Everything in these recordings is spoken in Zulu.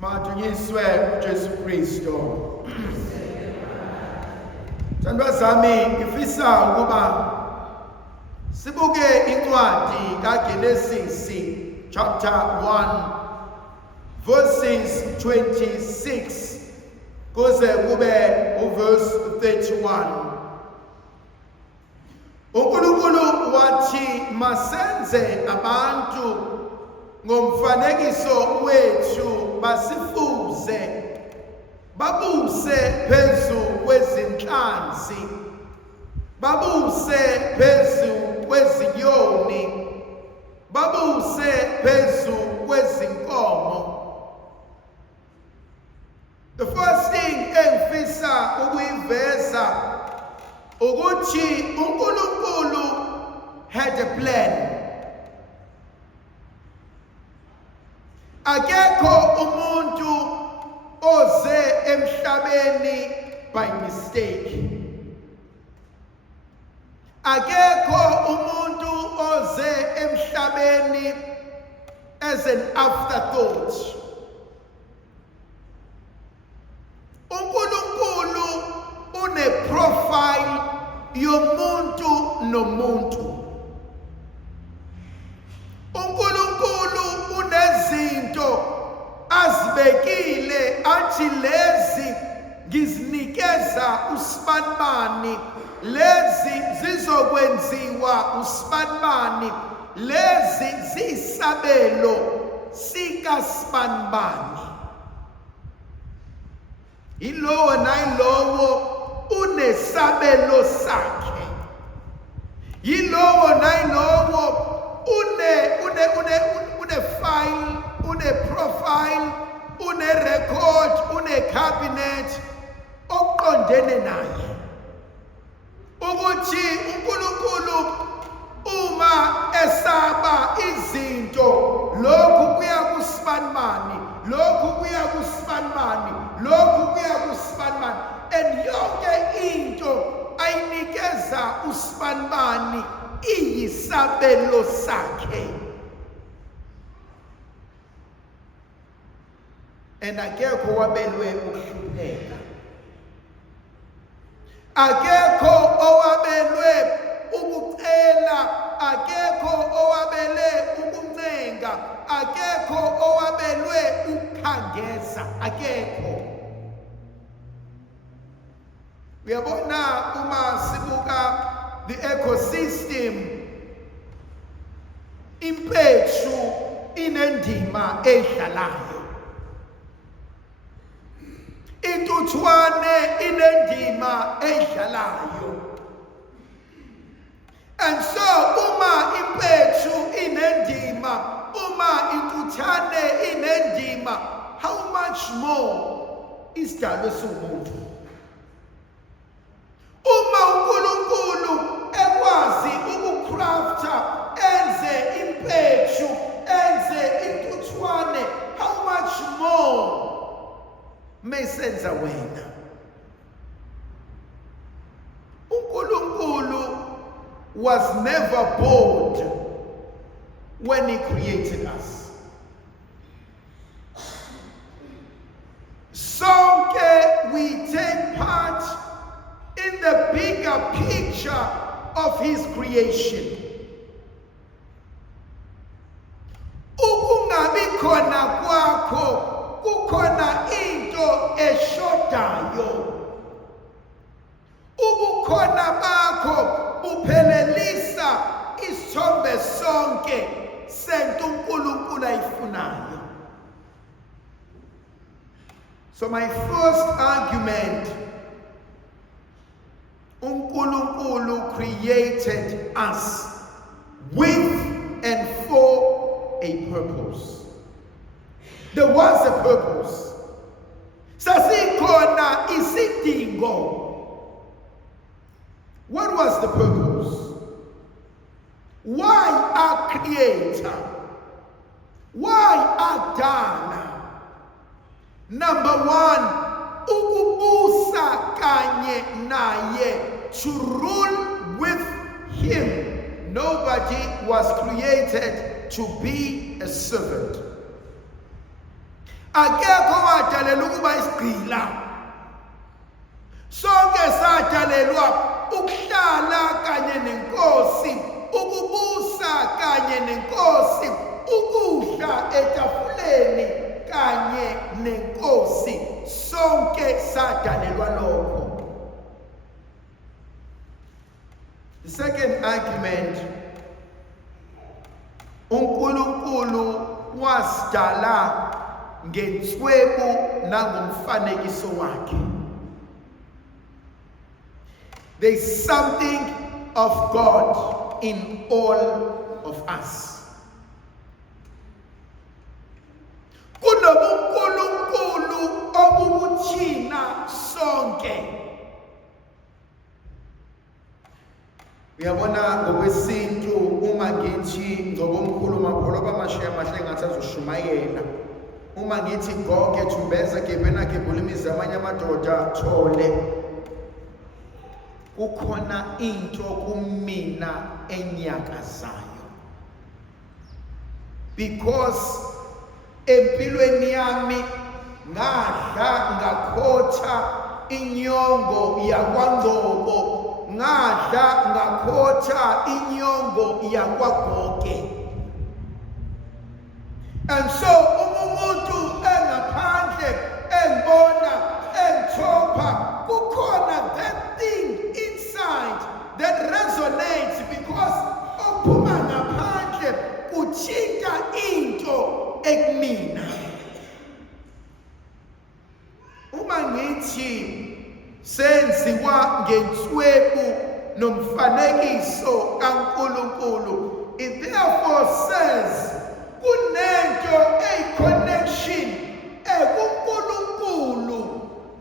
Madunyiswe Jesu Kristo. Thandwa zami ngifisa ukuba sibuke incwadi kaGenesis chapter 1 verses 26 kuze kube uverse 31. uNkulunkulu wathi masenze abantu ngomfanekiso wethu basifuze babuse phezu kwezinhlanzi babuse phezu kwezinyoni babuse phezu kwezinkomo. The first thing engifisa ukuyiveza ukuthi uNkulunkulu had a plan. Akekho umuntu oze emhlabeni by mistake. Akekho umuntu oze emhlabeni as an afterthought. uNkulunkulu une profile yomuntu nomuntu. uNkulunkulu unezinto azibekile athi lezi ngizinikeza usibanibani, lezi zizokwenziwa usibanibani, lezi ziyisabelo sikasibanibani. Ilowo nayilowo unesabelo sakhe. Yilowo nayilowo une file, une profile, une record, une cabinet oqondene naye. Ukuthi uNkulunkulu uma esaba izinto, lokhu kuya kusibanibani, lokhu kuya kusibanibani, lokhu kuya kusibanibani, and yonke into ayinikeza usibanibani iyisabelo sakhe. And akekho wabelwe ukuhlupheka. Akekho owabelwe ukucela, akekho owabele ukuncenga, akekho owabelwe ukukhangeza, akekho. Uyabona uma sibuka the ecosystem, impethu inendima edlalayo. intuthwane inendima edlalayo. And so uma impethu inendima, uma intuthwane inendima, how much more isidalwa somuntu? Uma uNkulunkulu ekwazi ukucrafta enze impethu, enze intuthwane, how much more mesenza wena? uNkulunkulu was never bored when he created us. Sonke we take part in the bigger picture of his creation. Ukungabi khona kwakho kukhona into eshodayo. Ubukhona bakho buphelelisa isithombe sonke sento uNkulunkulu ayifunayo. So my first argument, uNkulunkulu created us with and for a purpose. There was a purpose. Sasikhona isidingo. What was the purpose? Why our creator? Why our dana? Number one, ukubusa kanye naye, to rule with him. Nobody was created to be a servant. Akekho wadalelwa ukuba isigqila. Sonke sadalelwa ukuhlala kanye nenkosi, ukubusa kanye nenkosi, ukudla etafuleni kanye nenkosi. Sonke sadalelwa lokho. The second argument, uNkulunkulu wasidala ngenswebu nangomfanekiso wakhe. There's something of God in all of us. Kunobunkulunkulu obubuthina sonke. Uyabona ngokwesintu uma ngithi ngobomkhuluma pholoba amashiya amahle ngathi azoshumayela. Uma ngithi goge thumbeza gebena gebulimiza amanye amadoda thole. Kukhona into kumina enyakazayo. Because empilweni yami ngadla ngakhotha inyongo yakwaNgcobo, ngadla ngakhotha inyongo yakwaGoge. And so umuntu engaphandle engibona engithopha, kukhona that thing inside that resonates, because ophuma ngaphandle kuthinta into ekumina. Uma ngithi senziwa ngenswebu nomfanekiso kaNkulunkulu, it therefore says kunento eyiconnection ekuNkulunkulu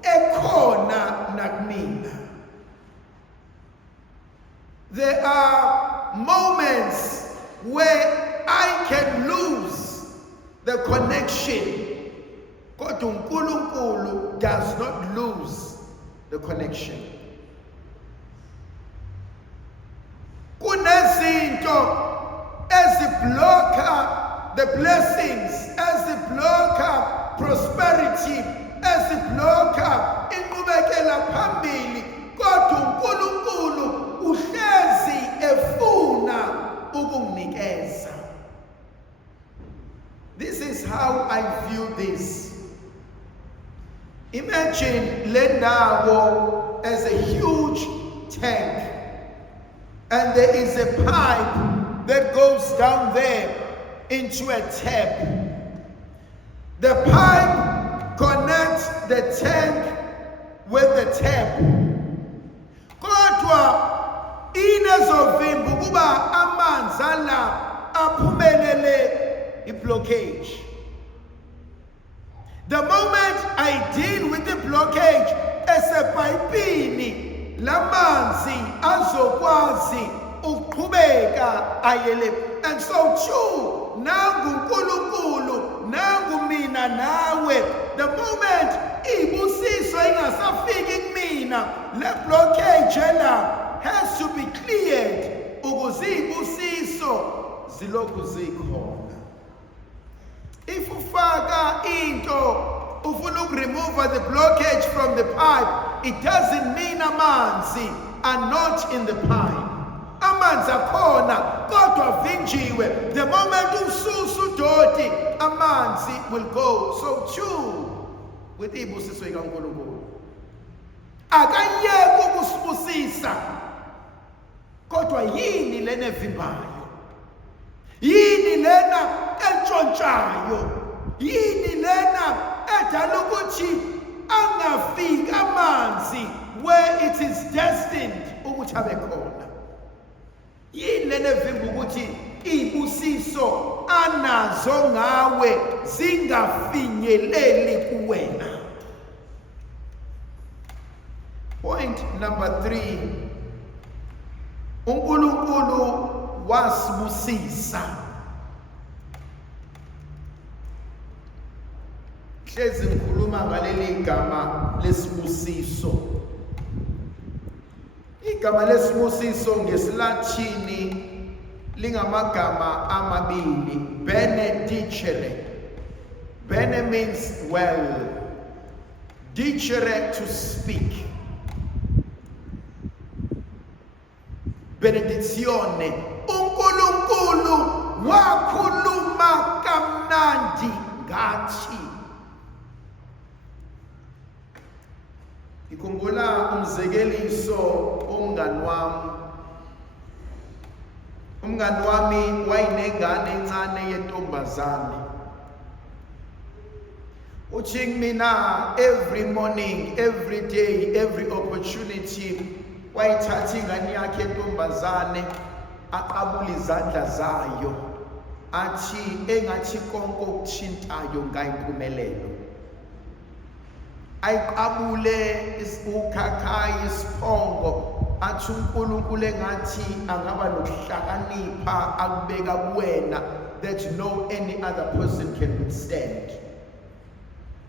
ekhona nakumina. There are moments where I can lose the connection, but uNkulunkulu does not lose the connection. Kunezinto ezibloka the blessings, ezibloka prosperity, ezibloka inqubekela phambili, kodwa uNkulunkulu uhlezi efuna ukunginikeza. This is how I view this. Imagine le ndawo as a huge tank, and there is a pipe that goes down there into a tap. The pipe connects the tank with the tap. Kodwa inezovimba ukuba amanzi ala aphumelele i-blockage. The moment I deal with the blockage esepayipini, lamanzi azokwazi uqhubeka ayele. And so too, nangu uNkulunkulu, nangu mina nawe, the moment ibusiso ingasafiki kumina, le blockage ela has to be cleared ukuze ibusiso zilokhu zikhona. If ufaka into ufuna ukuremove the blockage from the pipe, it doesn't mean amanzi are not in the pipe. Amanzi akhona kodwa vinjiwe. The moment ususa udoti, amanzi will go. So too with ibusiso ikaNkulunkulu. Akayeke ukusibusisa. Kodwa yini lena evimbayo? Yini lena entshontshayo? Yini lena edala ukuthi angafiki amanzi where it is destined ukuthi abe khona? Yini lena evimba ukuthi ibusiso anazo ngawe zingafinyeleli kuwena? Point number 3. uNkulunkulu wasibusisa. Hlezi ngikhuluma ngaleli gama lesibusiso. Igama lesibusiso ngesiLathini lingamagama amabili, benedicere. Bene means well, dicere to speak. Benedizione. uNkulunkulu wakhuluma kamnandi ngathi. Ikhumbula umzekeliso umngani wami. Umngani wami wayinengane encane yentombazane. Uthi mina every morning, every day, every opportunity wayithatha ingane yakhe yentombazane aqabula izandla zayo, athi engathi konke okuthintayo ngayimpumelelo. Ayiqabule ukhakhayi isiphongo, athi uNkulunkulu engathi angaba nokuhlakanipha akubeka kuwena that no any other person can withstand.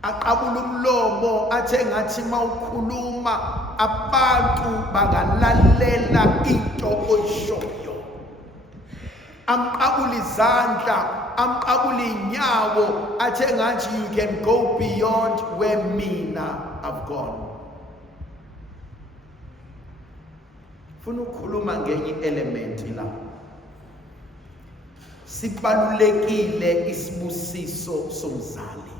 Aqabula umlomo, athi engathi mawukhuluma abantu bangalalela into oyishoyo. Amqabula izandla, amqabula inyawo, athi engathi you can go beyond where mina I've gone. Funa ukukhuluma ngenye element la. Sibalulekile isibusiso somzali.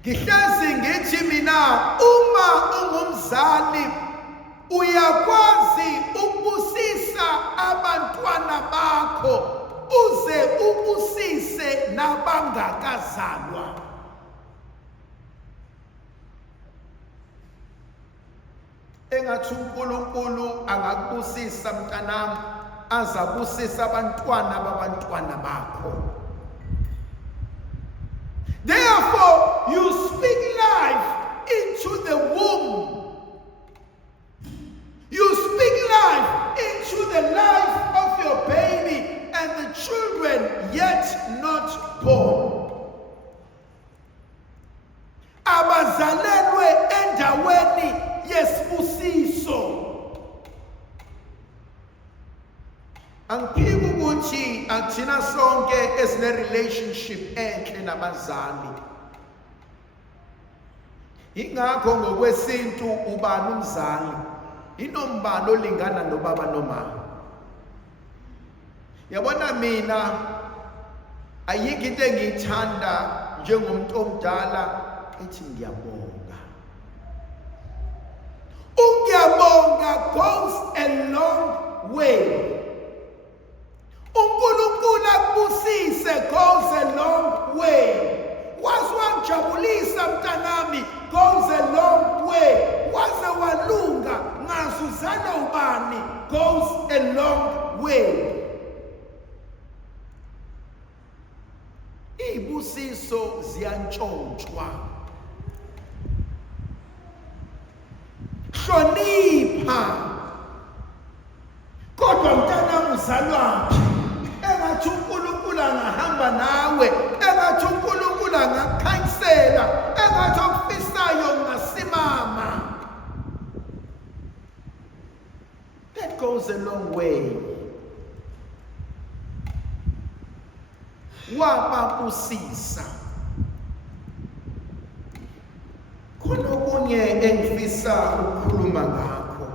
Ngihlezi ngithi mina uma ungumzali uyakwazi ukubusisa abantwana bakho uze ubusise nabangakazalwa. Engathi uNkulunkulu angakubusisa mntanami azabusisa abantwana babantwana bakho. Therefore, you speak life into the womb. You speak life into the life of your baby and the children yet not born. Abazalelwe endaweni yesibusiso. Angiphiki ukuthi akuthina sonke esine relationship enhle nabazali. Ingakho ngokwesintu ubani umzali? Inombalo olingana nobaba nomama. Yabona mina ayikho into engiyithanda njengomuntu omdala ethi ngiyabonga. Ukuyabonga goes a long way. uNkulunkulu akubusise goes a long way. waze wangijabulisa mntanami, goes a long way. Waze walunga, ngazuzana ubani, goes a long way. Ibusiso ziyantshontshwa. Hlonipha. Kodwa mntanami uzalwaphi? Engathi uNkulunkulu angahamba nawe, engathi uNkulunkulu angakhansela, engathi okufisayo ngasimama. That goes a long way. Wababusisa. Khona okunye engifisa ukukhuluma ngakho.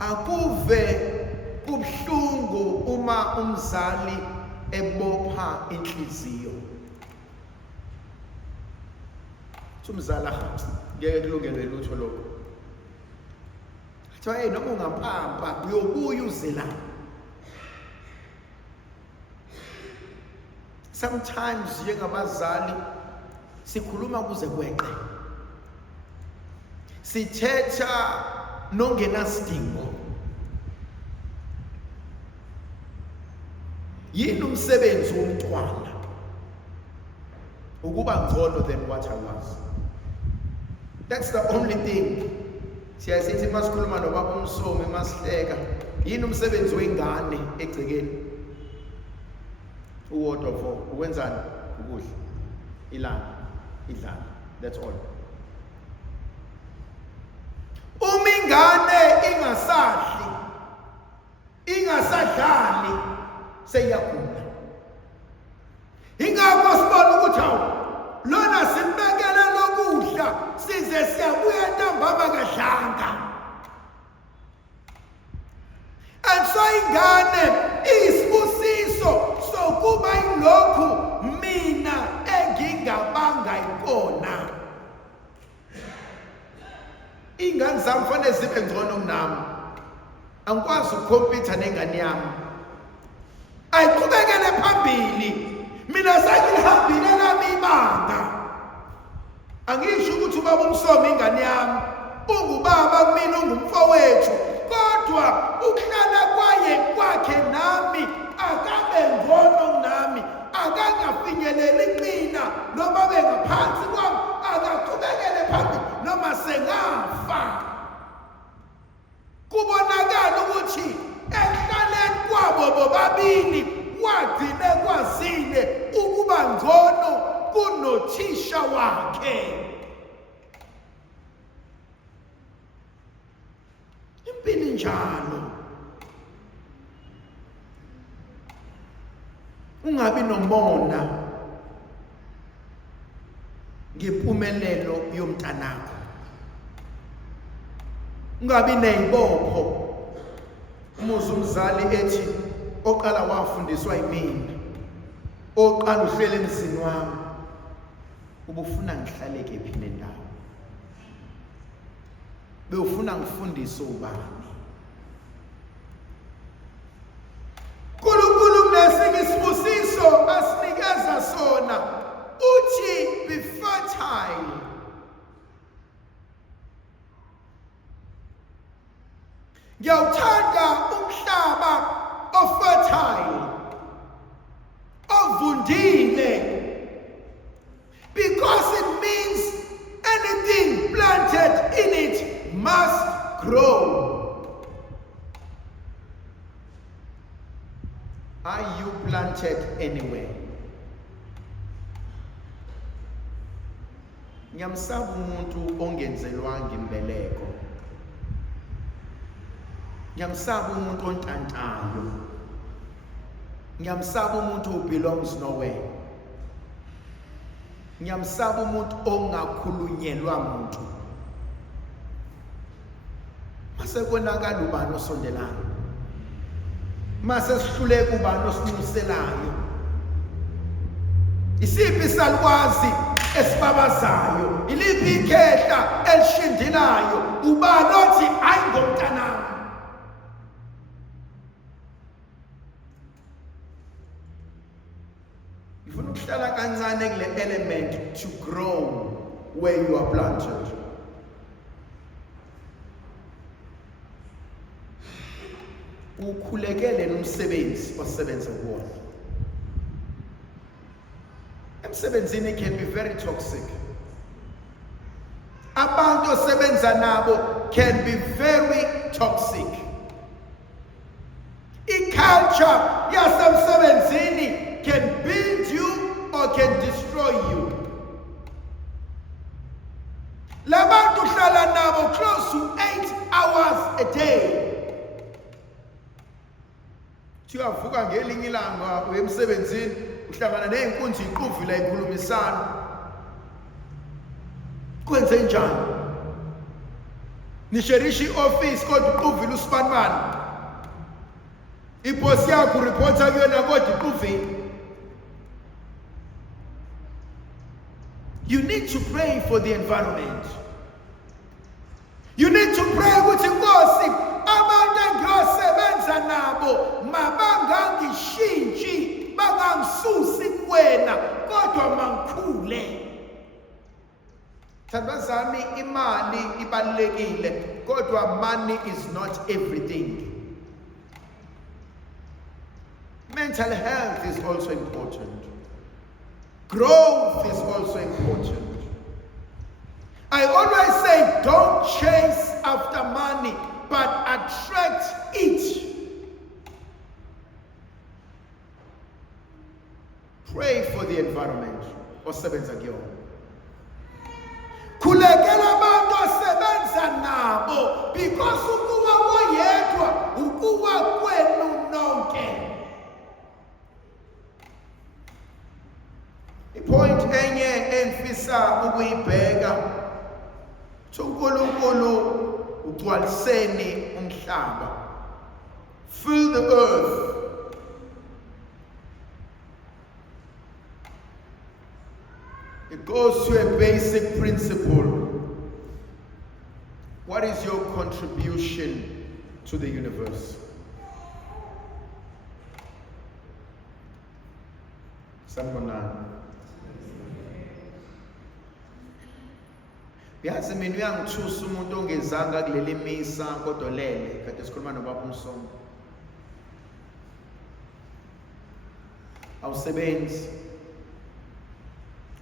Akuve kubuhlungu uma umzali ebopha inhliziyo. Umzali ahathi ngeke kulungele lutho lokho. Kuthiwa hey, noma ungampampa uyobuya uzela. Sometimes njengabazali sikhuluma kuze kweqe. Sithetha nongenasidingo. Yini umsebenzi womntwana? Ukuba ngcono than what I was. That's the only thing. Siyasithi masikhuluma nobaba uMsomi masihleka, yini umsebenzi wengane egcekeni? Uwodwa vo, ukwenzani? Ukudla, ilanga, idlala. That's all. Uma ingane ingasadli, ingasadlali, seyiyagula. Ingakho sibona ukuthi hawu lona simbekele lokudla size siyabuya ntambama kadlanga. And so ingane isibusiso sokuba ilokhu mina engingabanga ikona. Ingane zami fanele zibe ngcono kunami. Angikwazi ukukhompitha nengane yami. Ayiqhubekele phambili. Mina sengihambile nami ibanga. Angisho ukuthi ubaba uMsomi ingane yami, ungubaba kumina ungumfowethu, kodwa ukuhlala kwakhe nami akabe ngcono kunami, akangafinyeleli mina noma bengaphansi kwami, akaqhubekele phambili noma sengafa. Kubonakala ukuthi ekuhlaleni kwabo bobabili wagcine kwazile ukuba ngcono kunothisha wakhe. Impilo njalo. Ungabi nomona ngempumelelo yomntanakho. Ungabi nezibopho. Umuzwa umzali ethi oqala wafundiswa yimina, oqala uhlele emzini wami, ubufuna ngihlale kephi nendawo? Bewufuna ngifundise ubani? uNkulunkulu kunesinye isibusiso asinikeza sona, uthi be fertile. Ngiyawuthanda umhlaba fertile, ovundile, because it means anything planted in it must grow. Are you planted anywhere? Ngiyamsaba umuntu ongenzelwanga imbeleko. Ngiyamsaba umuntu ontantayo. Ngiyamsaba umuntu who belongs nowhere. Ngiyamsaba umuntu ongakhulunyelwa muntu. Mase konakala ubani osondelayo. Mase sihluleka ubani osinxuselayo. Isiphi salukwazi esibabazayo? Iliphi ikhehla elishindinayo? Ubani othi ayi ngomntanami? Ngifuna ukuhlala kancane kule element to grow where you are planted. Ukhulekele nomsebenzi osebenza kuwona. Emsebenzini can be very toxic. Abantu osebenza nabo can be very toxic. I-culture yasemsebenzini can build you or can destroy you. Labantu uhlala nabo close to 8 hours a day. Uyavuka ngelinye ilanga emsebenzini uhlangana ney'nkunzi iquvi la ikhulumisana. Kwenze njani? Nisherisha i-office kodwa uquvile usipanimani. Ibhosi yakho uripotha kuyona kodwa iquvile. You need to pray for the environment. You need to pray ukuthi Nkosi abantu engiyosebenza nabo mabangangishintshi bangangisusi kuwena kodwa mangikhule. Thandazami imali ibalulekile kodwa money is not everything. Mental health is also important. Growth is also important. I always say don't chase after money, but attract it. Pray for the environment. Osebenza kuyona. Khulekela abantu osebenza nabo because ukuwa koyedwa ukuwa kwenu nonke. Ipoint enye enfisa ukuyibheka uNkulunkulu ugcwaliseni umhlaba. Fill the earth. It goes to a basic principle. What is your contribution to the universe? Sanibonani. Yazi mina uyangithusa umuntu ongezanga kuleli misa kodwa lele kade sikhuluma nobaba uMsomo. Awusebenzi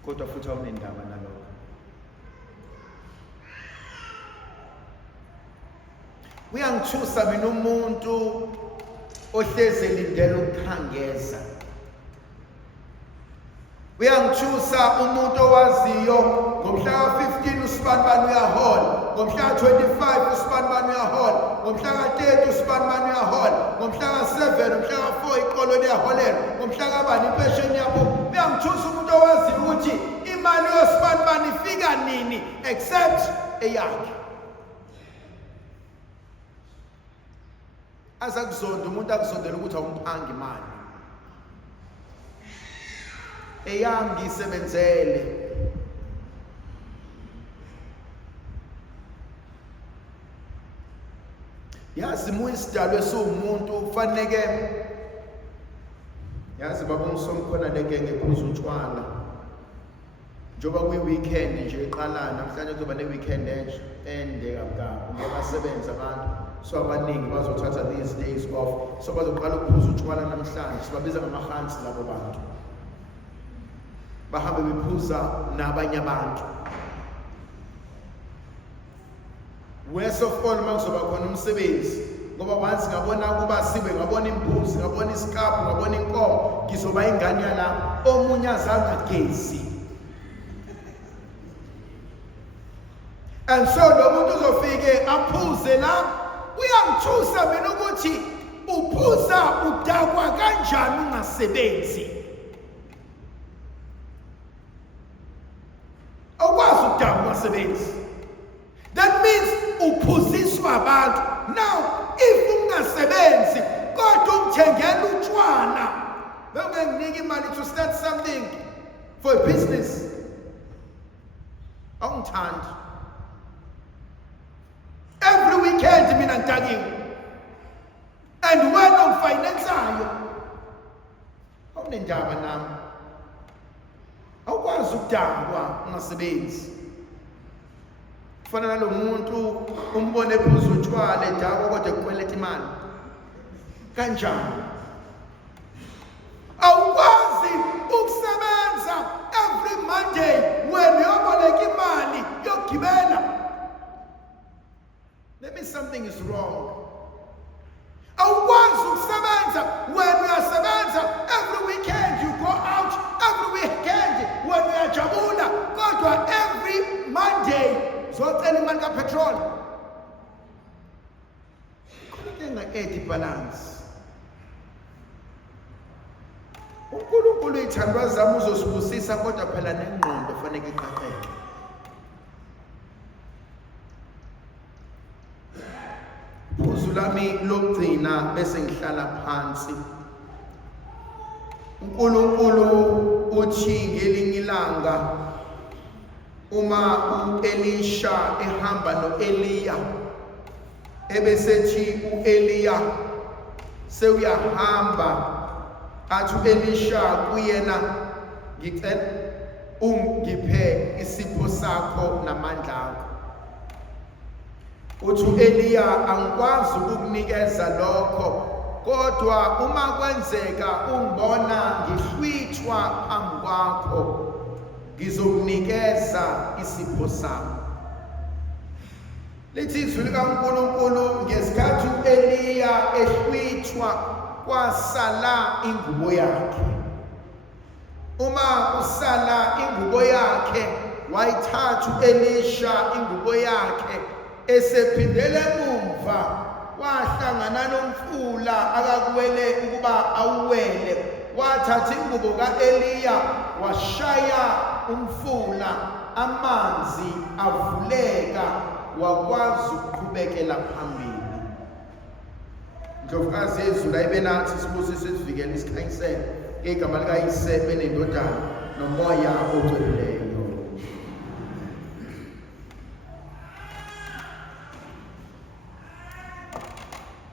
kodwa futhi awunendaba nalokho. Uyangithusa mina umuntu ohleze lindela ukukhangeza. Uyangithusa umuntu owaziyo ngomhla ka-15 usibanibani uyahola, ngomhla ka-25 usibanibani uyahola, ngomhla ka-30 usibanibani uyahola, ngomhla ka-7 umhla ka-4 ikolo liyaholela, ngomhla kabani impesheni yabo. Uyangithusa umuntu owaziyo ukuthi imali yosibanibani ifika nini except eyakhe. Azakuzonda umuntu akuzondela ukuthi awumphangi imali. Eyami ngiyisebenzele. Yazi muyisidalwe esiwumuntu ufaneke yazi baba uMsomo khona leke ngephuza utshwala. Njoba kuyi-weekend nje eqalayo namhlanje kuzoba ne-weekend ende kabukabu ngoba basebenza abantu. So abaningi bazothatha these days off. So bazoqala ukuphuza utshwala namhlanje. Sibabiza ngamahansi labo bantu. Bahambe bephuza nabanye abantu. Worst of all makuzoba khona umsebenzi ngoba once ngabona kuba sibe ngabona imbuzi ngabona isikaphu ngabona inkomo ngizoba ingane yala omunye azangagezi. And so lo muntu uzofike aphuze la uyangithusa mina ukuthi uphuza udakwa kanjani ungasebenzi. Okwazi ukudakwa ungasebenzi. That means uphuziswa abantu. Now, if ungasebenzi kodwa umthengela utshwana, beke nginika imali to start something for a business. Awungithandi. Every weekend mina ngidakiwe. And wena ungifinansayo. Awunendaba nami. awukwazi ukudangwa ungasebenzi. Kufana nalo muntu umbone ephuza utshwala edakwa kodwa kukweleta imali. Kanjani? Awukwazi ukusebenza every Monday when uyoboleka imali yokugibela. That means something is wrong. Awukwazi ukusebenza when uyasebenza every weekend, you go out every weekend when uyajabula, kodwa every Monday uzocela imali kapetrol. Khona enga-add ibalance. uNkulunkulu ithandwa zami uzosibusisa, kodwa phela nengqondo fanele iqaqeke. Phuzu lami lokugcina bese ngihlala phansi. uNkulunkulu uthi ngelinye ilanga uma uElisha ehamba noEliya, ebesethi uEliya sewuyahamba, athi uElisha kuyena, ngicela ungiphe isipho sakho namandla akho. Uthi uEliya, angikwazi ukukunikeza lokho, kodwa uma kwenzeka ungibona ngihlwithwa phambi kwakho, ngizokunikeza isipho sami. Lithi izwi likaNkulunkulu, ngesikhathi uEliya ehlwithwa kwasala ingubo yakhe. Uma usala ingubo yakhe, wayithatha uElisha ingubo yakhe, esephindele emuva wahlangana nomfula akakuwele ukuba awuwele, wathatha ingubo kaEliya washaya umfula, amanzi avuleka, wakwazi ukuqhubekela phambili. Ndlovukazi yezulu ayibe nathi sibusise sivikele isikhanyiselo ngegama likaYise benendodana nomoya ogcweleyo.